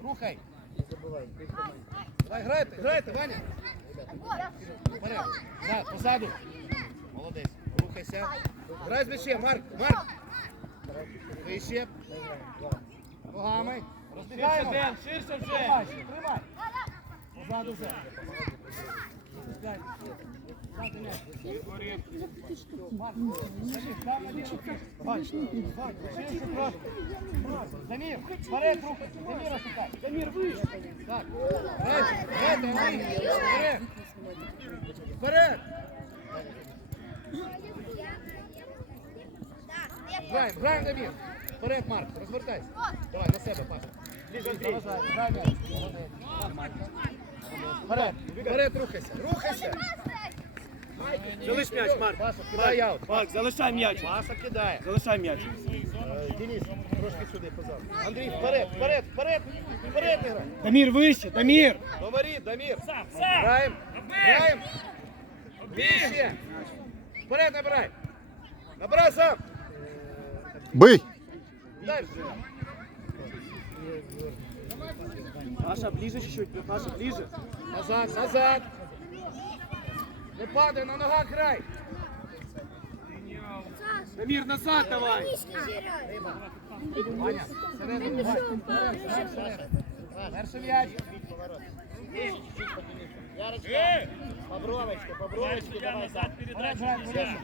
Рухай. Давай, грайте, грайте, Ваня. Вперед. За, позаду. Молодець. Рухайся. Грай з м'ячем, Марк, Марк. Вище. Ногами. Розбігаємо. Ширше вже. Тримай, тримай. Позаду вже. Дамир, вперед руку. Дамира шукай. Дамир, выше. Так. Вперед. Вперед. Брайан, Брайан, Дамир. Вперед, Марк, розвертайся. Давай, на себе, Паша. Вперед, вперед, рухайся. Рухайся. Залиш м'яч, Марк. Паша, кидай аут. Марк, залишай м'яч. Паша кидає. Залишай м'яч. Е, Денис, трошки сюди позаду. Андрій, вперед, вперед, вперед, вперед не грай. Дамір, вище, Дамір. Говори, Дамір. Граємо, граємо. Вище. Вперед набирай. Набирай сам. Бий! Дальше. Паша, ближе чуть-чуть. Паша, ближе. Назад, назад. Не падай, на ногах грай! Дамир, назад давай! Ваня, середину, Перший м'яч. Ярочка, по бровочке, давай. Назад передачу нельзя.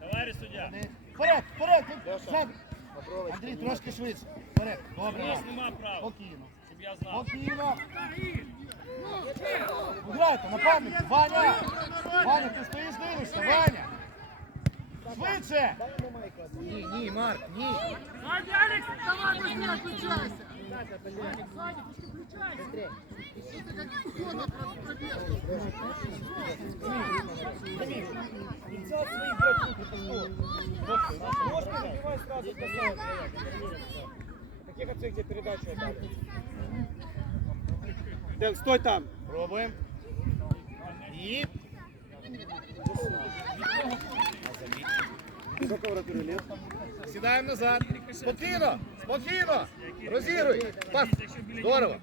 Товарищ судья. Вперед, вперед, Андрій, трошки швидше. Вперед. Добре. Спокійно. щоб я знав. Спокійно. Грайте, нападник. Ваня. Ваня, ти стоїш, дивишся. Ваня. Швидше. Дай ему майку. Ні, ні, Марк, ні. Быстрее. Инициат своих братьев, это что? Ножки забивай сразу касаются. Таких отцов, где передачу отдали. Дэн, стой там. Пробуємо. І. Высоко вратарю лет. Сідаємо назад. Спокійно, спокійно. Розігруй. Пас. Здорово.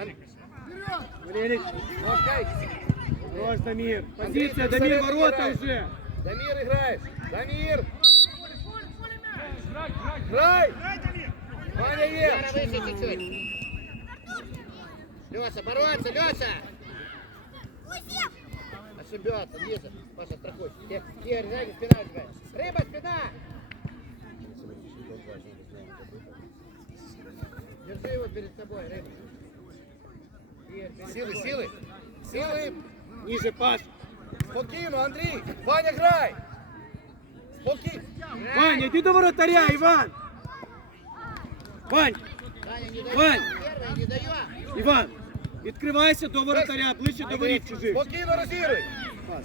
Ан- Валерий, Ножкай. Рось, Дамир. Андрей, Позиция, ты Дамир, всередине ворота играешь. уже. Дамір граєш. Дамір. Грай. Ваня є. Яра, выше чуть-чуть. Леша, бороться, Леша! Ошибется, ниже. Паша, страхуй. Те- Игорь, сзади, спина у тебя. Рыба, спина! Держи его перед собой, рыба. Игорь, перед Сіли, собой. сіли. Сіли. Ниже, Паш. Спокійно, Андрій. Ваня, грай. Спокійно. Ваня, иди до вратаря, Иван. Вань, Даня, не даю. Вань. Первый, не даю. Иван, відкривайся до воротаря, ближче до воріт чужих. Спокійно розігруй.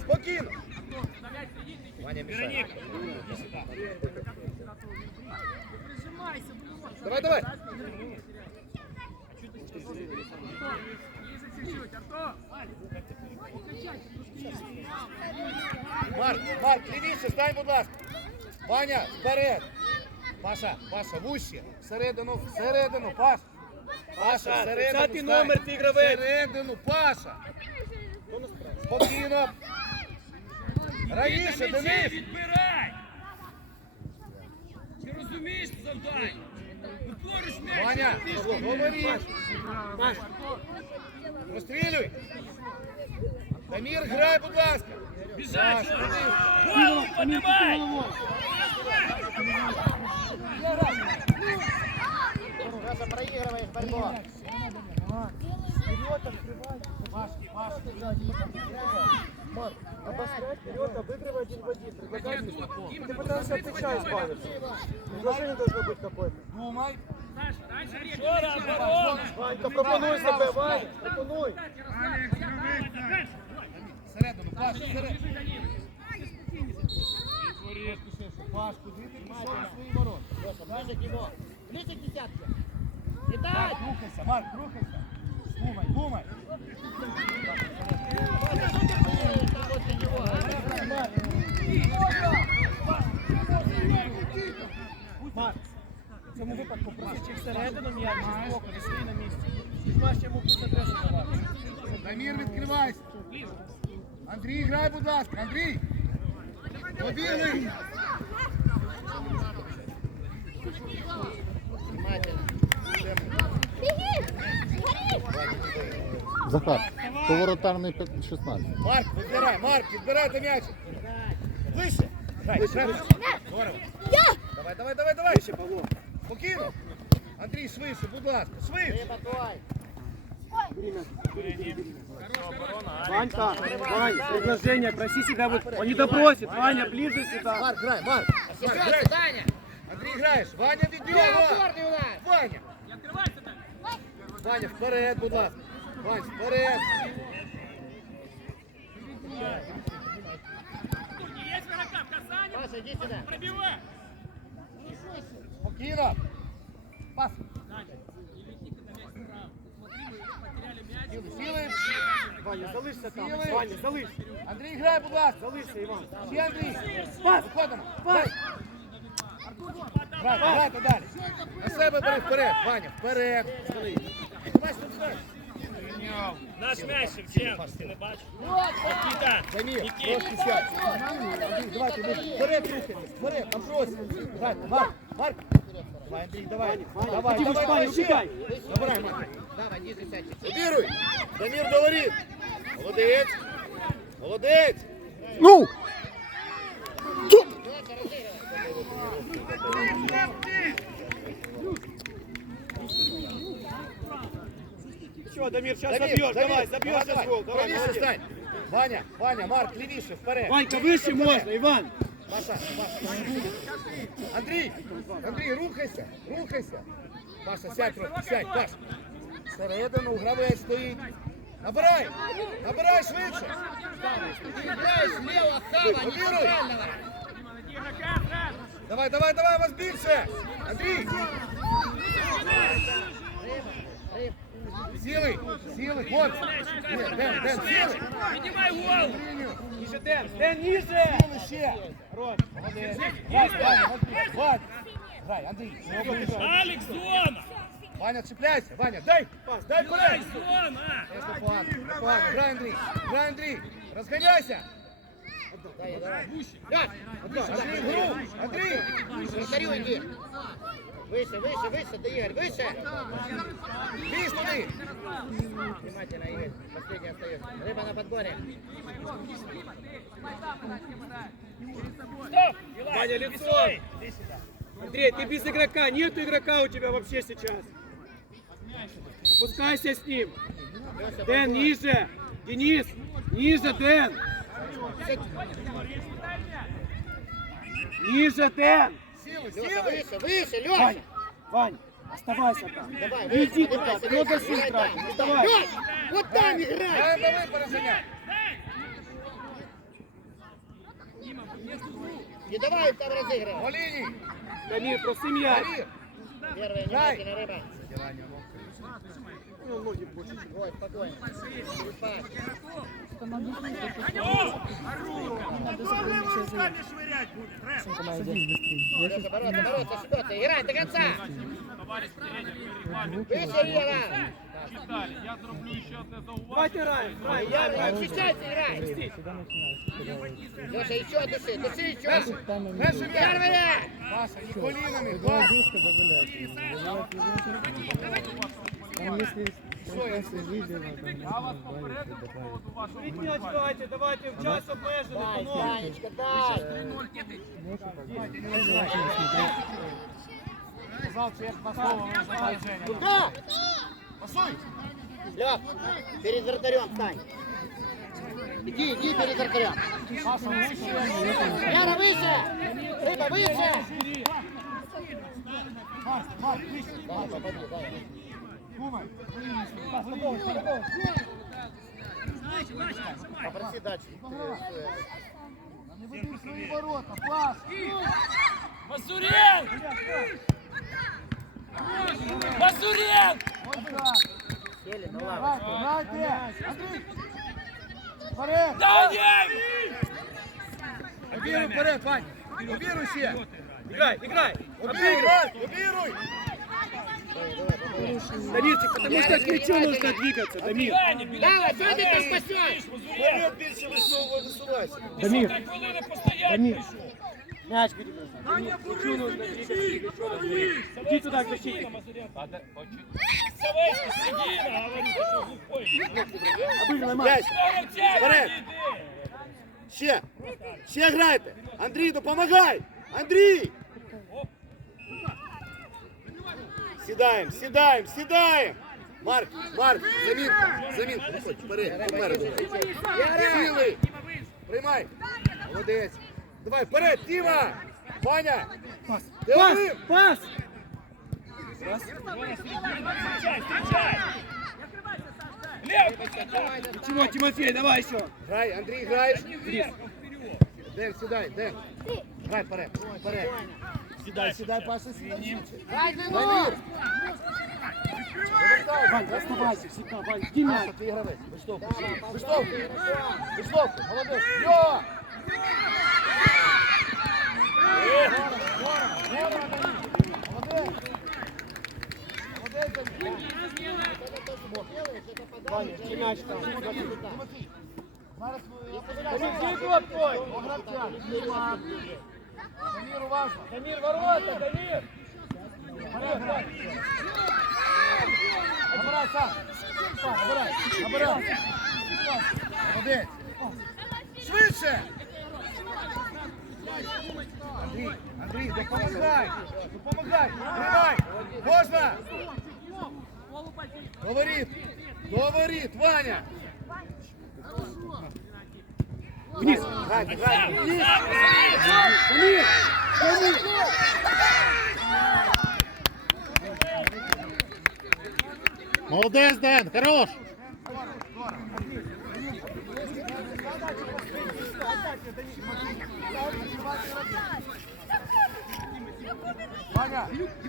Спокійно. Ваня мішає. Давай, давай. Марк, Марк, лівіше, стань, будь ласка. Ваня, вперед. Паша, Паша, вущі. Всередину, всередину, Паш. Паша, всередину. 30-й стань. номер, ти гравець. Всередину, Паша. Спокійно. Раніше, Денис. Відбирай! Ти розумієш завдання? Ну поруч м'яч! Ваня, ти ж говори. Паш, Розстрілюй. Дамір, грай, будь ласка. Біжать! Паш, Голову поднимай! Леша, проигрываешь борьбу. Марк, обострять вперед, обыгрывай один в один. Предлагай. Ты пытаешься от мяча избавиться. Предложение должно быть какое-то. Думай. Ванька, пропонуй себе, Ваня, пропонуй. Всередину, Паш, всередину. Паш, куди ти пішов на свої ворота? Леша, ближе к нему. Ближе к десятке. Так, Летай! рухайся, Марк, рухайся. Думай, думай. Марк, В цьому випадку просить чи всередину м'яч, чи Андрій, грай, будь ласка, Андрій. Побігли. Внимательно. Захар, поворотарний п'ят- 16. Марк, відбирай, Марк, відбирайте м'яч. Вище. Грай, грай. Здорово. Давай, давай, давай, давай. Ще, Павло. Спокійно. Андрій, швидше, будь ласка, швидше. Треба, давай. Ванька, Вань, предложение, проси себя вот. Он не допросит, Ваня, ближе сюда. Марк, грай, Марк. Сейчас, Грай. Даня. Андрій, граєш. Ваня, відбір. Опорный удар. Ваня. Ваня, вперед, будь ласка. Вань, вперед. Есть врага, касание, Паша, иди сюда. пробивай. Спокійно. Пас. Сіли, сіли. Ваня, залишся там. Ваня, залиш. Андрій, грай, будь ласка. Залишся, Іван. Ще Андрій. Пас. Виходимо. Пас. Грайте, грайте далі. На себе бери вперед, Ваня, вперед. Наш м'яч, Шевченко, ти не бачиш? Нікіта, Нікіта. трошки сядь. Андрій, давайте, вперед рухайтесь, вперед, там. Грайте, Марк, Марк. Давай, Андрій, давай. Давай, Иди в давай, спальню, давай, ще. убегай. Забирай, Марк. Давай, ниже сядь. Лобіруй. Дамір до воріт. Молодець. Молодець. Ну! Ту! Все, Дамир, сейчас Дамір, забьешь, Дамір, давай, забьешь сейчас гол. Давай, Правіше молодец. стань. Ваня, Ваня, Марк, лівіше, вперед. Ванька, Лівіше, выше вперед. можно, Иван. Паша, Паша. Андрій, Андрій, рухайся, рухайся. Паша, сядь трохи, сядь, Паш. Всередину гравець стоїть. Набирай, набирай швидше. Играй слева, Хава, не Лобіруй. центрального. Давай, давай, давай, вас більше. Андрій. Сіли, сіли, хлопці. Ні, Ден, Ден, сіли. піднімай голову. Ниже, Дэн, Дэн, ниже. Сіли ще. Молодець. Ваня, Ваня, вас більше. Ваня. Грай, Андрій. Алекс, зона. Ваня, цепляйся. Ваня, дай, дай вперед. Дай зона. Это непогано, непогано. Грай, Андрій, грай, Андрій. Разгоняйся. Дай, давай. Андрій, в гру. Андрій. Вратарю иди. Выше, выше, выше, да, Игорь, выше. Лізь туди. Внимательно, Игорь. Последний остается. Рыба на подборе. Стоп. Ваня, лицо. Андрей, ты без игрока. Нету игрока у тебя вообще сейчас. Опускайся с ним. Дэн, ниже. Денис, ниже, Дэн. Ниже, Дэн. Сіли, Леша, сіли. выше, выше, Вань, Леша. Вань, оставайся там. Давай, Не иди выше, туда, поднимайся, много выше. сил Играй тратишь. там. Вставай. Леш, вот там играй. Грай, давай, перезаняй. Не давай там разыгрывать. По лінії. Дамир, проси мяч. Дамір. Первая, Дай. внимательно, рыба. Ну, ноги больше. Ой, спокойно. Леша, бороться, бороться, шпёрца. Играй до конца. Выше, Ира. Давайте играем. играем, Я играем. не очищайся, играй. Леша, еще дыши, дыши еще. М'яч. Первая. Паша, не колінами. Два. Беріть м'яч, давайте, давайте, в час обмежений, панове. Сказав, що як на слово визиває Женя. Куда? Пасуй. Лёх, перед вратарем стань. Иди, иди перед вратарем. Паша, вище. Яра, выше. Рыба, выше. Марк, Марк, вище. Попроси дачи. Не веди свої ворота. Пас. Мазуренко. Мазуренко. Ось так. Сели на лавочку. Грайте, грайте. Андрій. Вперед. Даня. Обіру вперед, Вань. Обіру ще. Играй, играй. Обігруй, Марк, обігруй! Дамирчик, потому что к мячу нужно двигаться, Дамир. Давай, сзади ты спасешь! Вперед більше висовуй, висувайся. Дамир, Три хвилини постоять Дамир. пішов. Мяч бери. Дамир, к мячу нужно двигаться. Мячу разумеешь. Иди туда, к защитнику. Савецький, Сергійна, говорю, ти що глухой? Обыгрывай, Марк. М'яч, Гравця, Вперед. іди. ще, ще грайте. Андрій, допомагай! Андрій! Сідаємо, сідаємо, сідаємо! Марк, Марк, замінка, замінка, виходь, вперед, попереду. Сіли! Приймай! Молодець! Давай, вперед, Тіма! Ваня! Пас, Ти пас, один! пас. Встречай, встречай. Лев, посадай. Чего, Тимофей, давай еще. Грай, Андрій, граєш? Вверх, вперед. Ден, сідай, Ден. Грай, вперед, вперед. Сідай, сідай, Паша, сідай. Дай Дамір! Данил! Вань, оставайся всегда, Вань, жди мяч. Паша, ти гравець. Виштовхуй. Виштовхуй. Виштовхуй. Молодець. Йо! Молодець. Молодець, Данил. Ваня, жди мяч там. Зараз ви- Дамир, где игрок твой? До гравця. Дамір, уважно. Дамир, ворота, Дамир. Набирай сам. Набирай, набирай. Молодець. Швидше. Андрій, Андрій, допомагай. Допомагай. Тримай. Можна? Говорит. Говорит, Ваня. Вниз. Вниз. Дамир, Дамир. Молодець, Ден, хорош.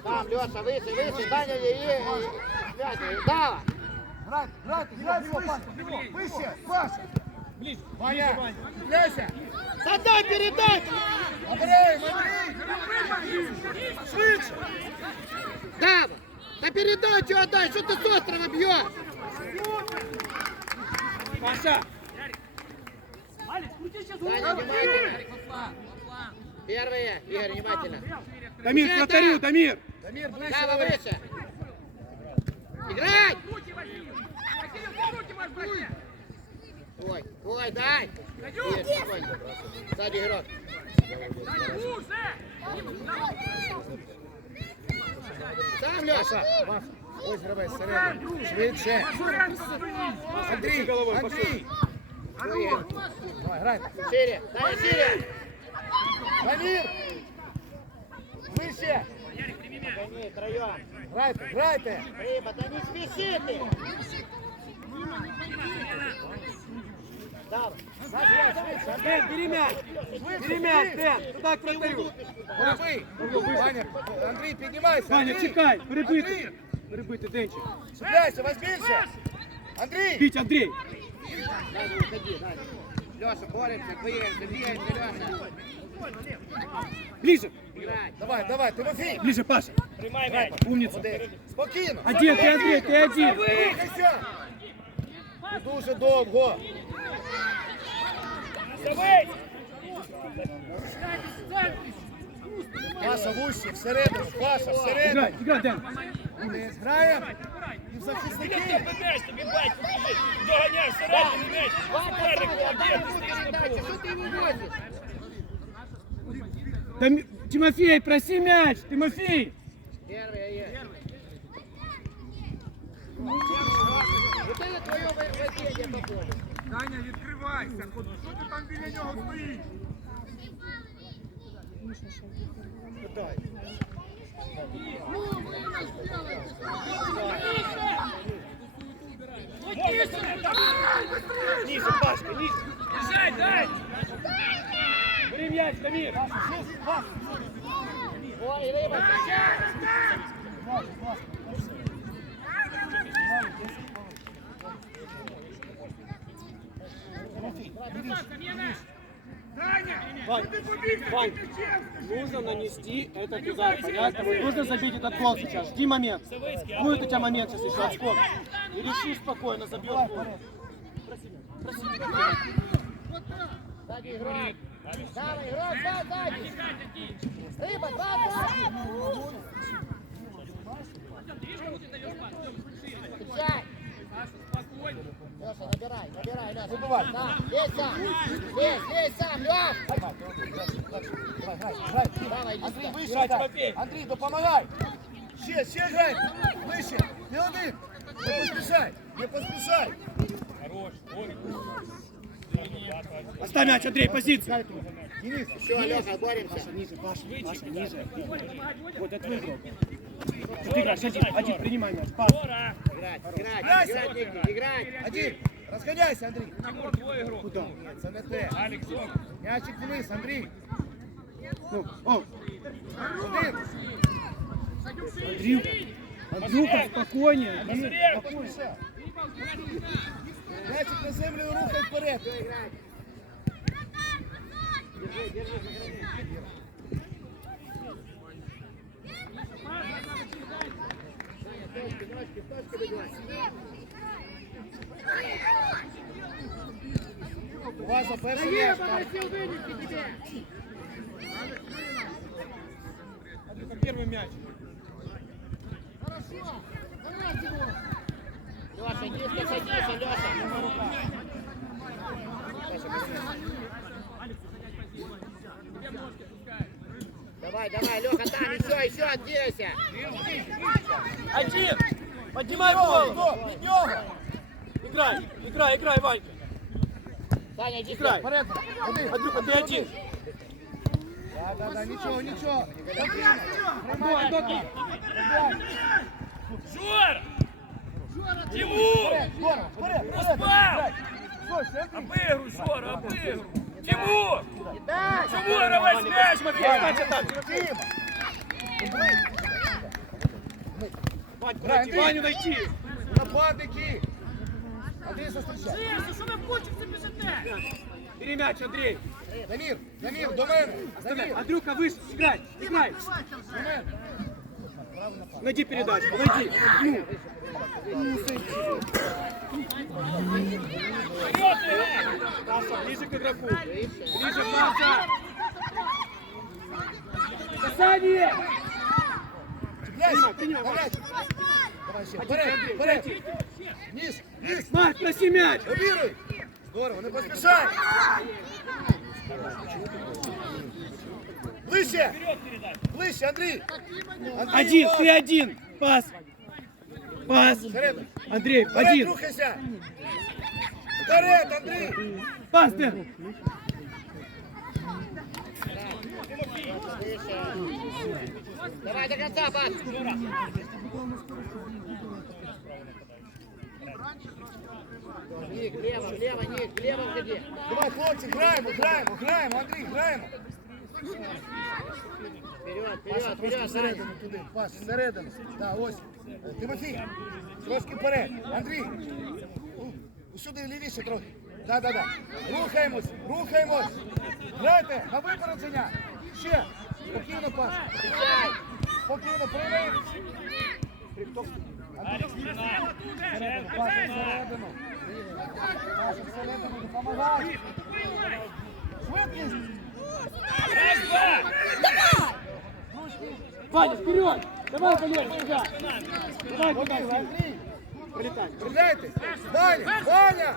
Там, Леша, выше, выше, Даня, и, связывай. Давай! грай, грай, грай, его, Паша. Выше, Паша. Ваня, цепляйся. Отдай передачу! Набираем, Андрей. Швидше. Давай! Да передачу отдай, что ты с острова бьешь? Паша. Первые, Игорь, внимательно. Дамир, вратарю, Дамир. Дамир, ближе. Давай, давай. выше. Играй! Ой, ой, дай! Игорь, спокойно. Сзади игрок. Сам, Леша! Маша, ось гравець всередині. Швидше. Андрій, Андрій. Игорь, Давай, грай. Шире, дай шире! Дамир. Вище. Гони, троем. Грайте, грайте. Рыба, да не спеши ты! Дэн, бери мяч. Бери мяч, Дэн. Туда к вратарю. Перебий. Ваня, Андрій, піднімайся. Ваня, Андрій. чекай. Андрій, Перебитый. Перебитый, Денчик. Чіпляйся, вас більше. Андрій. Бить, Андрей. Надя, уходи, Надя. Леша, боремся, двигаемся, двигаемся, Леша. Ближе. Играй. Давай, давай, Тимофій. Ближе, Паша. Приймай м'яч. Умница. Молодець. Спокійно. Один, ты один, ты один. Рухайся. Не Дуже довго. Савець. Паша вущі, всередину, Паша, всередину. Играй, играй, Дэн. Вниз граємо. І в Який захисники. тебе м'яч, тобі батько біжить. Доганяй всередину м'яч. Суперник Отдай молодець, ему ти стоїш на передачу, полі. что ты его возишь? Дами- Тимофей, проси мяч. Тимофей. Первый есть. Вот это твое владение по полу. Даня, відкривайся! От Що ти там біля нього стоїш? Ниже, Вань, нужно нанести этот удар, понятно? Нужно забить этот гол сейчас. Жди момент. Будет у тебя момент сейчас еще отскок. И реши спокойно, забьет гол. Сзади игрок. Давай, игрок, два сзади. Рыба, два. Встречай. Леша, набирай, набирай, Леша. Забивай. Да, лезь сам. Лезь, лезь сам, Леш. Грай, грай, грай. Давай, иди Андрій, сюди. вище Грай, так. Тимофій. Андрій, допомагай. Ще, ще грай. Вище. Ти один. Не поспішай. Не поспішай. Хорош, Борик. Оставь мяч, Андрей, позицию. Дай тут. Денис, Все, Леша, боремся. Ниже, Паша, Паша, ниже. Вот это выиграл. Ты играешь один, один, принимай мяч. Пас. Жора! Играть, играть, Играйся. играть, Никита, играть. один. Розганяйся, Андрій. Тимур, твой ігрок. Куда? Ні, це не те. Алекс, Жора. М'ячик вниз, Андрій. Ну, о, Один. Андрюха, Андрюха, спокойнее. Назарєв! Поспішай. М'ячик на землю і рухай вперед. У вас за перший м'яч. Первый мяч. Леша, низко садись, Леша. Давай, давай, Леха, там, еще, еще, отделайся. Один. Поднимай голову. Играй, играй, играй, Ванька. Саня, иди Играй. Андрюха, ты один. Да-да-да, нічого, нічого. Жор! Тимур! Успав! Обыгру, Жор, обыгру! Тимур! Тимур, давай мяч, Матвей! Ваню найти! Нападники! Андрей, что вы в кучу забежите? Андрей! Дамір, Дамір, до мене. Дамір, Андрюха, выше, играй, играй. до мене. Найди передачку, найди. Ну, Паша, ближе к игроку. Ближе, Паша. Касание! Чіпляйся. принимай, Давай. Давай ще. Вперед, вперед. Низ, низ. Марк, проси мяч! Обіруй. Здорово, не поспішай. Ближче. Ближче, Андрій. Андрій, Один, пас. ты один. Пас. Пас. Вперед. Андрей, Вперед, один. рухайся. Вперед, Андрій. Пас, ты. давай до конца, пас. Ник, влево, влево, Ник, влево входи. Давай, хлопці, граємо, граємо, граємо, Андрій, граємо. Вперед, Паша, вперед, трошки вперед, всередину Саня. туди. Паш, всередину. Да, ось. Е, Тимофій, трошки вперед. Андрій, у- сюди лівіше трохи. Да, да, да. Рухаємось, рухаємось. Грайте на випередження. Ще. Спокійно, Паш. Спокійно, прийми. Андрій, всередину, Паша, всередину. Паша, всередину, допомагай. Швидкість. Раз, два! Ваня, вперед! Давай, Валерий, сюда! Давай, Побігли, давай, Андрій. Прилетай. Стріляйте. Ваня, Ваня.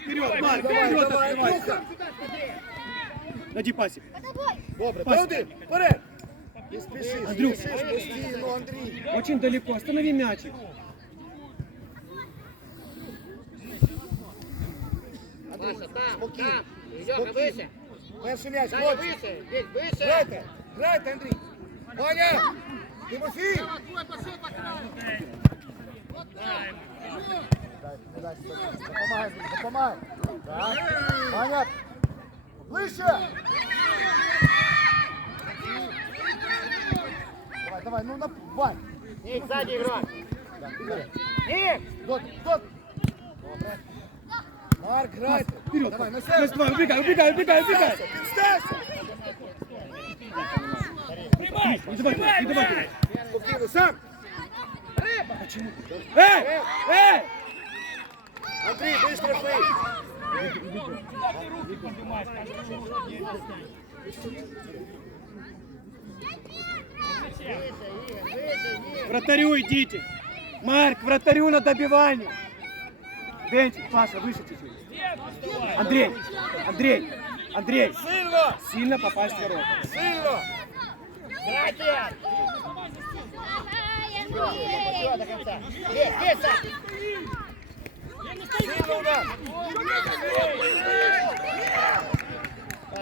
Вперед, Марк, Давай, вперед давай, открывай. Андрюха. Найди пасик. Добре, Пас. ти один, вперед! Не спіши, Андрюх. спішиш постійно, Андрій. Очень далеко. Останови мячик. Паша, там, Спокійно. там. Леха, выше. Перший м'яч, Саня, хлопці. выше. Здесь, выше. Грайте, грайте, Андрій. Ваня, Тимофій. Допомагай, допомагай. Так, Ваня, ближче. Давай, давай, ну на, Вань. Ник, сзади игрок. Ник, Дот, Дот. Добре. Марк, грайте. Вперед. Давай, на Раз, себе. два, убегай, убегай, убегай, убегай. Підстався. Приймай! Не давай, туда, не давай. туда. Спокійно, сам. Эй, эй! Андрій, ти штрафний. Куда ты руки поднимаешь? К Вратарю идите. Марк, к вратарю на добивание. Денчик, Паша, выше чуть-чуть. Андрей, Андрей, Андрей. Сильно, Сильно попасть в ворота. сильно. Братья! Все, до конца. Есть, есть. Сильно удар.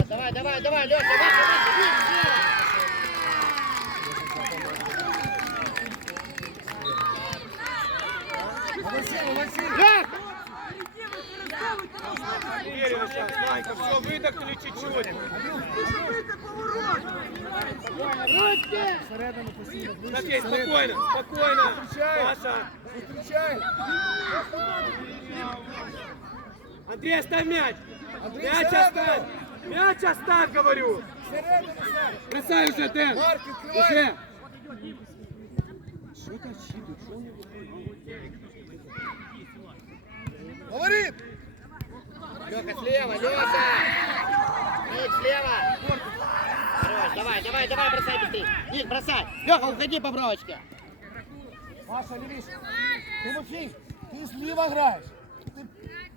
Давай, давай, давай, Леша, выше, выше, выше. Молодці, молодці. Уверенно сейчас, Ванька, все, выдохнули чуть-чуть. Всередину постійно, ближче, Матвей, всередину. спокойно, спокойно. Встречай. Паша. Зустрічай. Андрей, оставь мяч. Андрей, Мяч всередину. оставь. Мяч оставь, говорю. Всередину стань. Бросай уже, Дэн. Марк, відкривай. Уже. Что это щит? Что у него? Говорит. Леха, слева, Леша! Ник, слева! Хорош, давай, давай, давай, бросай быстрее! Ник, бросай! Леха, уходи по бровочке! Маша, лівіше. Тимофій, ти зліва граєш. Ти,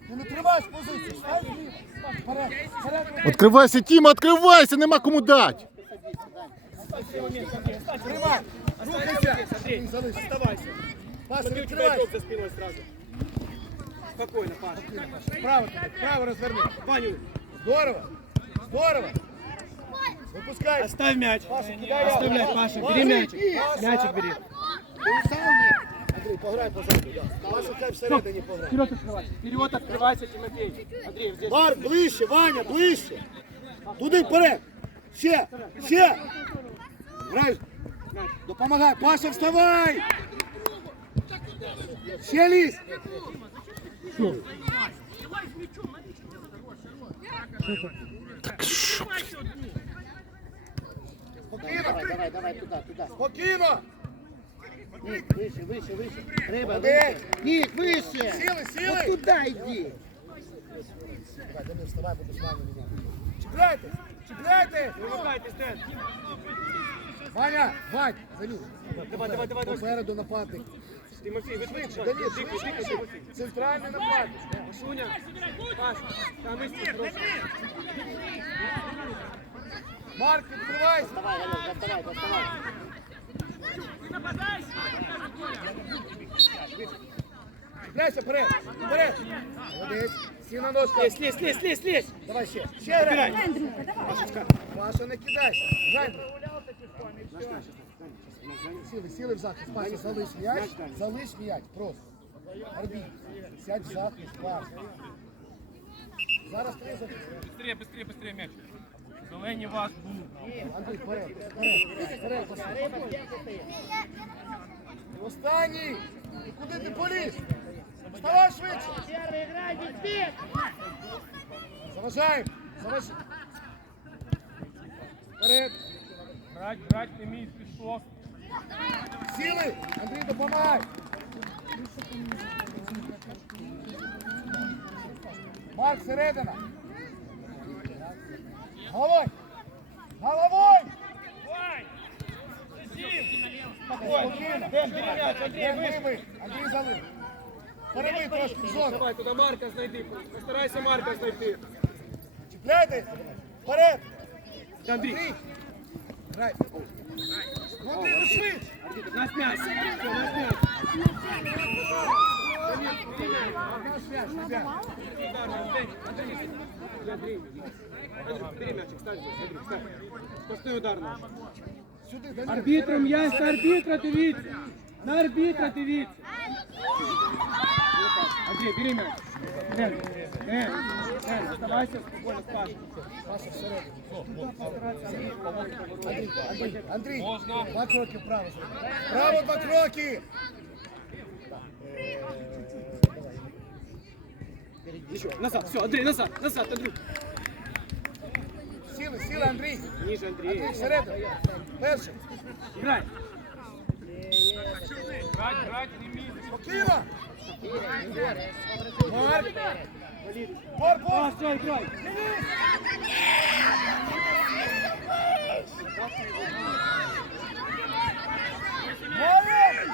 ти не тримаєш позицію. Стань зліва. Вперед, вперед. Відкривайся, Тіма, відкривайся, нема кому дати. Тримай. Рухайся. Андрій, залиш. Оставайся. Паша, Смотри, у тебя відкривайся. игрок за спиной сразу. Спокойно, Паша. Право, тобі, право розверни. Ваню, Здорово. Здорово. Випускай. оставь мяч. Паша, кидай. Оставляй, Паша, бери мячик. Мячик бери. Ти сам ні. Андрій, пограй позаду. да. Паша, хай всередині пограй. Вперед открывайся. Вперед открывайся, Тимофей. Андрей, здесь. Марк, ближче, Ваня, ближче. Туди вперед. Ще, ще. Грай. Допомагай. Паша, вставай. Ще лізь. Спокійно, Давай, давай, давай, туда, туда. спокійно. Ник, выше, выше, выше. Рыба, Молодець. выше. Ник, выше! Сіли, Вот сіли. туда иди! Давай, Данил, вставай, буду з вами. Чіпляйтесь, чіпляйтесь. Вымыкайтесь, Дэн. Ваня, Вань, заліз. Давай, давай, давай, давай. Попереду нападник. Тимофей, вы швидше. Данил, Тихо, тихо, швидше. Тимофей. Центральний нападник. Шуня, Паш, там и просто. Марк, відкривайся. Давай, Галён, доставай, доставай. Чіпляйся, вперед, вперед. Молодець. Сі на ножку. Лезь, лезь, лезь, лезь, лезь. Давай ще. Ще грай. Убирай. Паша, не кидайся. Грай. Сіли, сіли в захист. Паша, залиш м'яч. Залиш м'яч, просто. Арбій. Сядь в захист, Паша. Зараз три захист. Быстрее, быстрее, быстрее мяч. Зелені вас будуть. Андрій, вперед, вперед, вперед, вперед. Останній! І Куди ти поліз? Вставай швидше! Первый играй, не спит! Заважаємо! Заважаємо! Вперед! Брать, брать, не мій пішов. Сіли! Андрій, допомагай! Марк, середина! Головой! Головой! Вань! Спокійно! Дэн, бери мяч, Андрей, Андрій, выше. вибий! Андрій залив! Перебий трошки в зону! Давай, туда Марка знайди. Постарайся Марка знайти. Чіпляйтесь! Вперед! Андрій, Андрій! Грай! Ну швидше! м'яч, нельзя. Удар, Андрей, Андрей. Андрей, Андрей, бери мячик, ставь здесь, ставь. Пустой удар наш. Арбитром я, с арбитра ты видишь. На арбитра ты видишь. Андрей, бери мяч. Дэн, Дэн, Дэн, оставайся спокойно, Паша. Паша всередину. Андрій, Андрій, Андрій, два кроки вправо. зроби. Право два кроки! Еще, назад, все, Андрей, назад, назад, Андрей. Сіли, сіли, Андрій. Ниже, Андрей. Андрій, всередину. Перший. Играй. Спокійно. Марк. Валерий. Пор, А, пор. все, играй. Марк.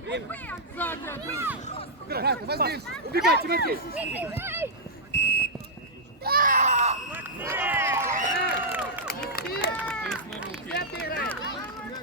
Вперед. Грайте, вас більше. Убегай, Тимофей.